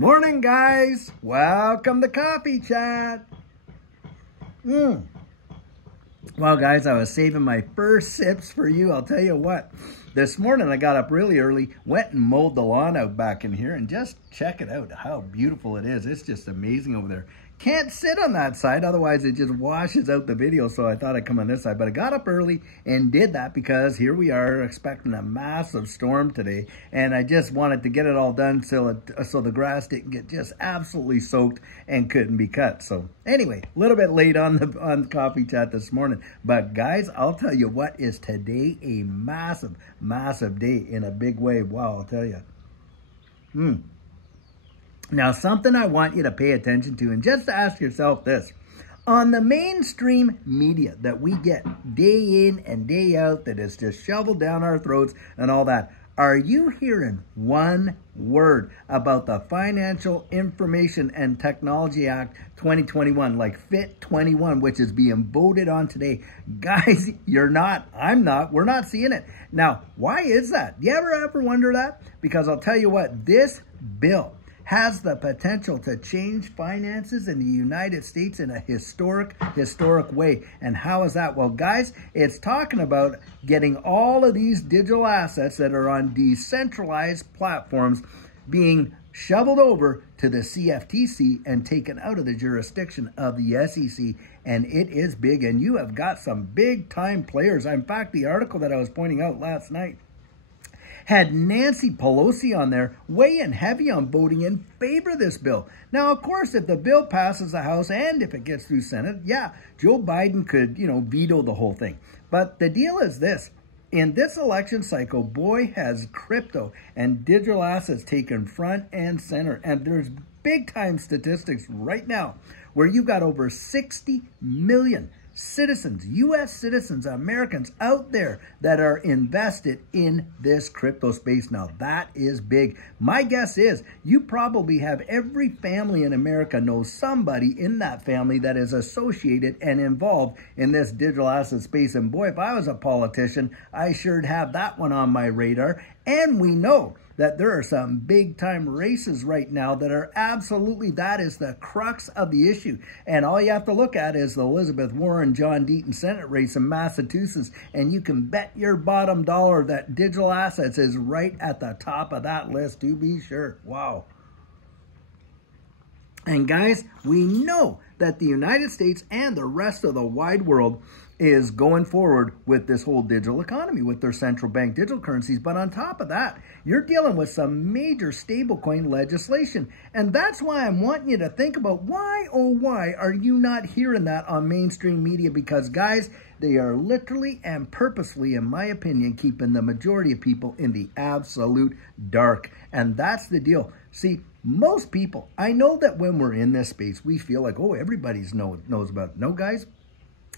Morning, guys. Welcome to Coffee Chat. Well, guys, I was saving my first sips for you. I'll tell you what. This morning, I got up really early, went and mowed the lawn out back in here, and just check it out, how beautiful it is. It's just amazing over there. Can't sit on that side, otherwise it just washes out the video, so I thought I'd come on this side. But I got up early and did that because here we are expecting a massive storm today, and I just wanted to get it all done so the grass didn't get just absolutely soaked and couldn't be cut. So anyway, a little bit late on Coffee Chat this morning. But guys, I'll tell you what, is today a massive day in a big way. Wow, I'll tell you. Now, something I want you to pay attention to, and just to ask yourself this. On the mainstream media that we get day in and day out, that is just shoveled down our throats and all that, are you hearing one word about the Financial Information and Technology Act 2021, like FIT 21, which is being voted on today? Guys, you're not, I'm not, we're not seeing it. Now, why is that? Do you ever wonder that? Because I'll tell you what, this bill has the potential to change finances in the United States in a historic way. And how is that? Well, guys, it's talking about getting all of these digital assets that are on decentralized platforms being shoveled over to the CFTC and taken out of the jurisdiction of the SEC. And it is big, and you have got some big time players. In fact, the article that I was pointing out last night had Nancy Pelosi on there weighing heavy on voting in favor of this bill. Now, of course, if the bill passes the House and if it gets through Senate, yeah, Joe Biden could, veto the whole thing. But the deal is this. In this election cycle, boy, has crypto and digital assets taken front and center. And there's big time statistics right now where you've got over 60 million citizens, U.S. citizens, Americans out there that are invested in this crypto space. Now, that is big. My guess is you probably have every family in America knows somebody in that family that is associated and involved in this digital asset space. And boy, if I was a politician, I sure'd have that one on my radar. And we know that there are some big time races right now that are absolutely, that is the crux of the issue. And all you have to look at is the Elizabeth Warren, John Deaton Senate race in Massachusetts. And you can bet your bottom dollar that digital assets is right at the top of that list, to be sure. Wow. And guys, we know that the United States and the rest of the wide world is going forward with this whole digital economy with their central bank digital currencies. But on top of that, you're dealing with some major stablecoin legislation. And that's why I'm wanting you to think about why, oh why, are you not hearing that on mainstream media? Because guys, they are literally and purposefully, in my opinion, keeping the majority of people in the absolute dark. And that's the deal. See, most people, I know that when we're in this space, we feel like, oh, everybody knows about it. No, guys.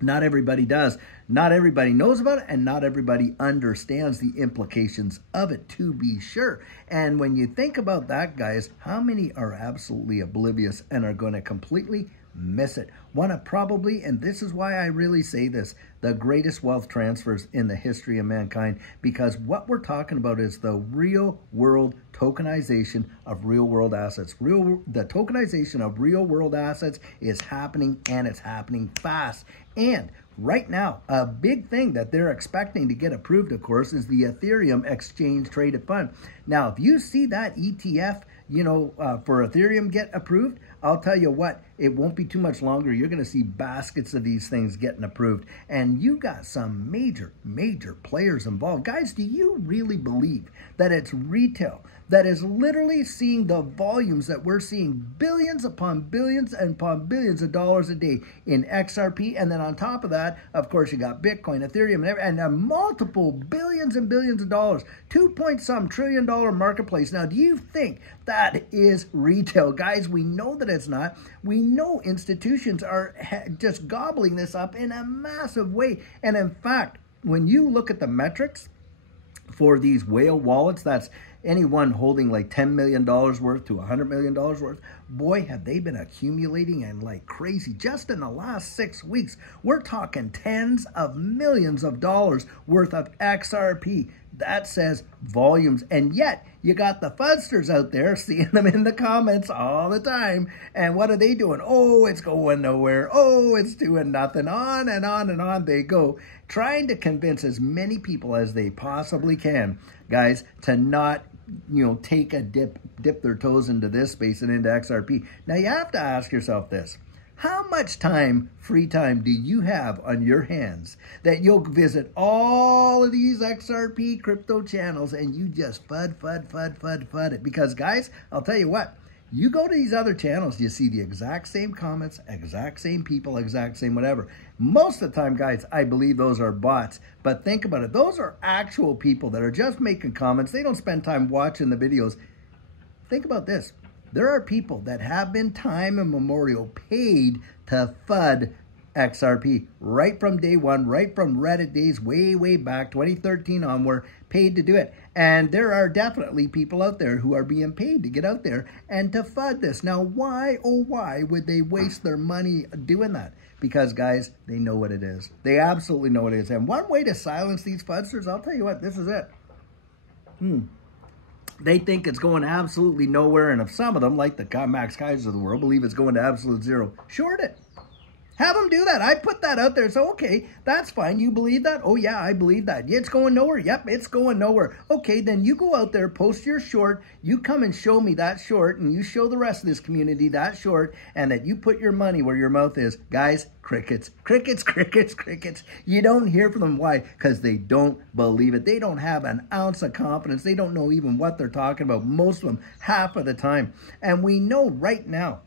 Not everybody does. Not everybody knows about it, and not everybody understands the implications of it, to be sure. And when you think about that, guys, how many are absolutely oblivious and are going to completely miss it? One of probably, and this is why I really say this, the greatest wealth transfers in the history of mankind, because what we're talking about is the real world tokenization of real world assets. The tokenization of real world assets is happening, and it's happening fast. And right now, a big thing that they're expecting to get approved, of course, is the Ethereum Exchange Traded Fund. Now, if you see that ETF, for Ethereum get approved, I'll tell you what, it won't be too much longer. You're going to see baskets of these things getting approved. And you got some major players involved. Guys, do you really believe that it's retail that is literally seeing the volumes that we're seeing, billions upon billions and upon billions of dollars a day in XRP? And then on top of that, of course, you got Bitcoin, Ethereum, and multiple billions and billions of dollars, 2-point-some trillion dollar marketplace. Now, do you think that is retail? Guys, we know that it's not. We know institutions are just gobbling this up in a massive way. And in fact, when you look at the metrics for these whale wallets, that's anyone holding like $10 million worth to $100 million worth, boy, have they been accumulating and like crazy. Just in the last 6 weeks, we're talking tens of millions of dollars worth of XRP, That says volumes. And yet, you got the fudsters out there, seeing them in the comments all the time. And what are they doing? Oh, it's going nowhere. Oh, it's doing nothing. On and on and on they go, trying to convince as many people as they possibly can, guys, to not, take a dip their toes into this space and into XRP. Now, you have to ask yourself this. How much free time do you have on your hands that you'll visit all of these XRP crypto channels and you just fud it? Because, guys, I'll tell you what, you go to these other channels, you see the exact same comments, exact same people, exact same whatever. Most of the time, guys, I believe those are bots. But think about it. Those are actual people that are just making comments. They don't spend time watching the videos. Think about this. There are people that have been time immemorial paid to FUD XRP right from day one, right from Reddit days, way back, 2013 onward, paid to do it. And there are definitely people out there who are being paid to get out there and to FUD this. Now, why, oh why, would they waste their money doing that? Because, guys, they know what it is. They absolutely know what it is. And one way to silence these FUDsters, I'll tell you what, this is it. They think it's going absolutely nowhere, and if some of them, like the Max Kaisers of the world, believe it's going to absolute zero, short it. Have them do that. I put that out there. So, okay, that's fine. You believe that? Oh, yeah, I believe that. Yeah, it's going nowhere. Yep, it's going nowhere. Okay, then you go out there, post your short. You come and show me that short, and you show the rest of this community that short, and that you put your money where your mouth is. Guys, crickets, crickets, crickets, crickets. You don't hear from them. Why? Because they don't believe it. They don't have an ounce of confidence. They don't know even what they're talking about, most of them, half of the time. And we know right now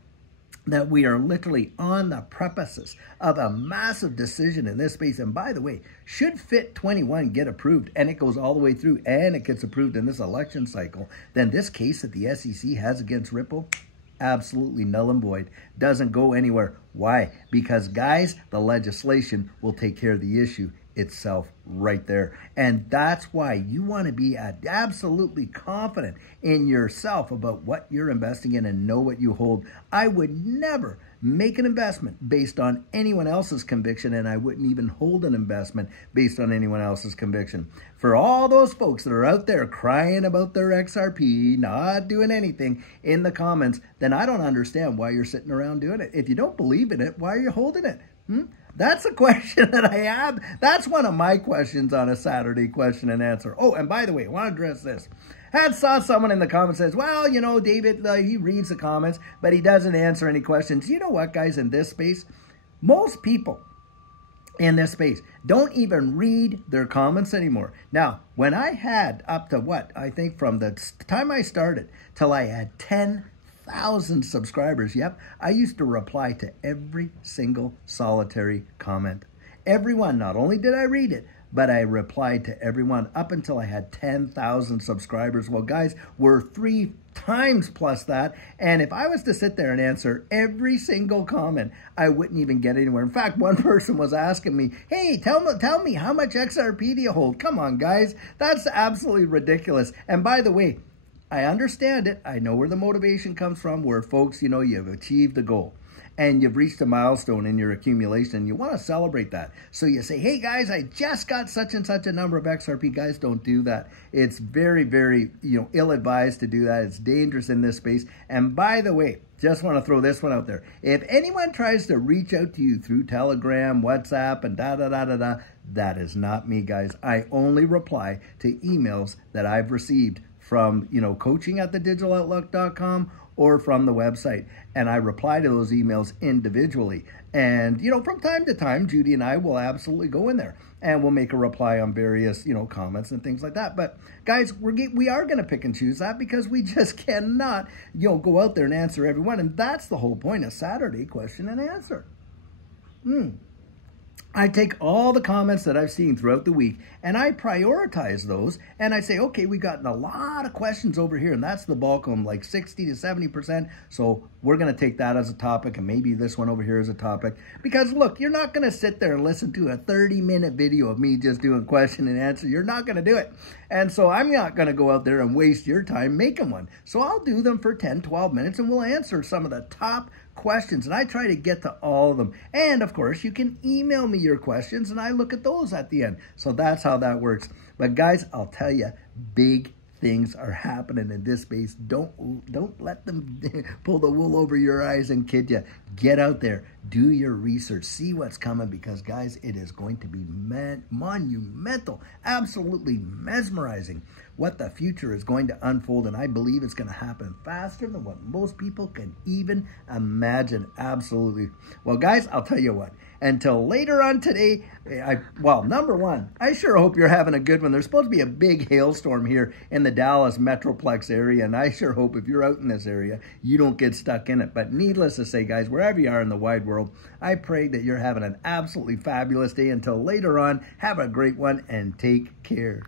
that we are literally on the precipice of a massive decision in this space. And by the way, should FIT 21 get approved, and it goes all the way through, and it gets approved in this election cycle, then this case that the SEC has against Ripple, absolutely null and void, doesn't go anywhere. Why? Because, guys, the legislation will take care of the issue itself right there. And that's why you want to be absolutely confident in yourself about what you're investing in and know what you hold. I would never make an investment based on anyone else's conviction, and I wouldn't even hold an investment based on anyone else's conviction. For all those folks that are out there crying about their XRP, not doing anything in the comments, then I don't understand why you're sitting around doing it. If you don't believe in it, why are you holding it? That's a question that I have. That's one of my questions on a Saturday question and answer. Oh, and by the way, I want to address this. I saw someone in the comments says, well, David, he reads the comments, but he doesn't answer any questions. You know what, guys, in this space, most people in this space don't even read their comments anymore. Now, when I had up to I think from the time I started till I had 10,000 subscribers. Yep, I used to reply to every single solitary comment. Everyone. Not only did I read it, but I replied to everyone up until I had 10,000 subscribers. Well, guys, we're 3 times plus that. And if I was to sit there and answer every single comment, I wouldn't even get anywhere. In fact, one person was asking me, hey, tell me how much XRP do you hold? Come on, guys. That's absolutely ridiculous. And by the way, I understand it. I know where the motivation comes from, where folks, you've achieved the goal and you've reached a milestone in your accumulation. You want to celebrate that. So you say, hey, guys, I just got such and such a number of XRP. Guys, don't do that. It's very, very, ill-advised to do that. It's dangerous in this space. And by the way, just want to throw this one out there. If anyone tries to reach out to you through Telegram, WhatsApp, and that is not me, guys. I only reply to emails that I've received from, coaching@thedigitaloutlook.com or from the website. And I reply to those emails individually. And, from time to time, Judy and I will absolutely go in there and we'll make a reply on various, comments and things like that. But guys, we are going to pick and choose that because we just cannot, go out there and answer everyone. And that's the whole point of Saturday question and answer. I take all the comments that I've seen throughout the week and I prioritize those and I say, okay, we've gotten a lot of questions over here and that's the bulk of them, like 60 to 70%. So we're going to take that as a topic and maybe this one over here as a topic. Because look, you're not going to sit there and listen to a 30-minute video of me just doing question and answer. You're not going to do it. And so I'm not going to go out there and waste your time making one. So I'll do them for 10, 12 minutes and we'll answer some of the top questions, and I try to get to all of them. And of course, you can email me your questions, and I look at those at the end. So that's how that works. But guys, I'll tell you, big things are happening in this space. Don't let them pull the wool over your eyes and kid you. Get out there, do your research, see what's coming, because guys, it is going to be monumental, absolutely mesmerizing what the future is going to unfold, and I believe it's going to happen faster than what most people can even imagine. Absolutely. Well, guys, I'll tell you what, until later on today, well, number one, I sure hope you're having a good one. There's supposed to be a big hailstorm here in the Dallas Metroplex area, and I sure hope if you're out in this area, you don't get stuck in it. But needless to say, guys, wherever you are in the wide world, I pray that you're having an absolutely fabulous day. Until later on, have a great one and take care.